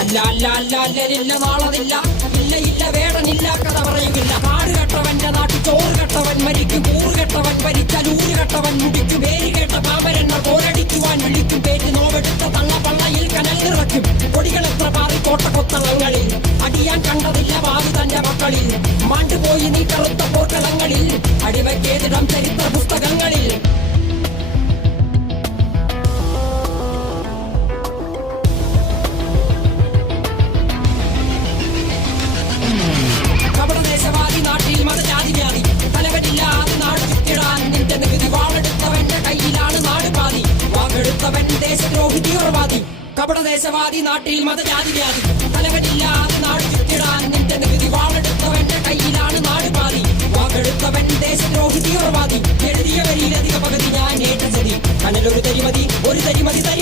അല്ല അല്ല അല്ല അല്ലലില്ല നാളതില്ല, ഇല്ല ഇല്ല വേടനില്ല കഥ പറയുകില്ല. കാട് കെട്ടവന്റെ നാട്ടിൽ ചോറ് കെട്ടവൻ മരിക്കും, കൂറ് കെട്ടവൻ ഭരിച്ചാൽ ഊര് കെട്ടവൻ മുടിക്കും. പേര് കേട്ട പാമ്പരെണ്ണ പോരടിക്കുവാൻ വിളിക്കും, പേറ്റ് നോവെടുത്ത തള്ള പള്ളയിൽ കനൽ നിറയ്ക്കും. കൊടികൾ എത്ര പാറി കോട്ടക്കൊത്തളങ്ങളിൽ, അടിയാൻ കണ്ടതില്ല ഭാവി തന്റെ മക്കളിൽ. മാണ്ടുപോയി നീ കറുത്ത പോർക്കളങ്ങളിൽ, അടിവയ്ക്കേതിടം ചരിത്ര പുസ്തകങ്ങളിൽ. കപടദേശവാദി നാട്ടിൽ മതജാതി വ്യാധി, തലവനില്ലാതെ നാട് ചുറ്റിടാൻ നിന്റെ നികുതി. വാളെടുത്തവന്റെ കയ്യിലാണ് നാട് പാതി, വാക്കെടുത്തവൻ ദേശദ്രോഹി തീവ്രവാദി. കപടദേശവാദി നാട്ടിൽ മതജാതി വ്യാധി, തലവനില്ലാതെ നാട് ചുറ്റിടാൻ നിന്റെ നികുതി. വാളെടുത്തവന്റെ കയ്യിലാണ് നാട് പാതി, വാക്കെടുത്തവൻ ദേശദ്രോഹി തീവ്രവാദി. എഴുതിയ വരിയിലധിക പകുതി ഞാൻ ഏറ്റ ചതി, കനലൊരു തരിമതി ഒരു തരിമതി തരി.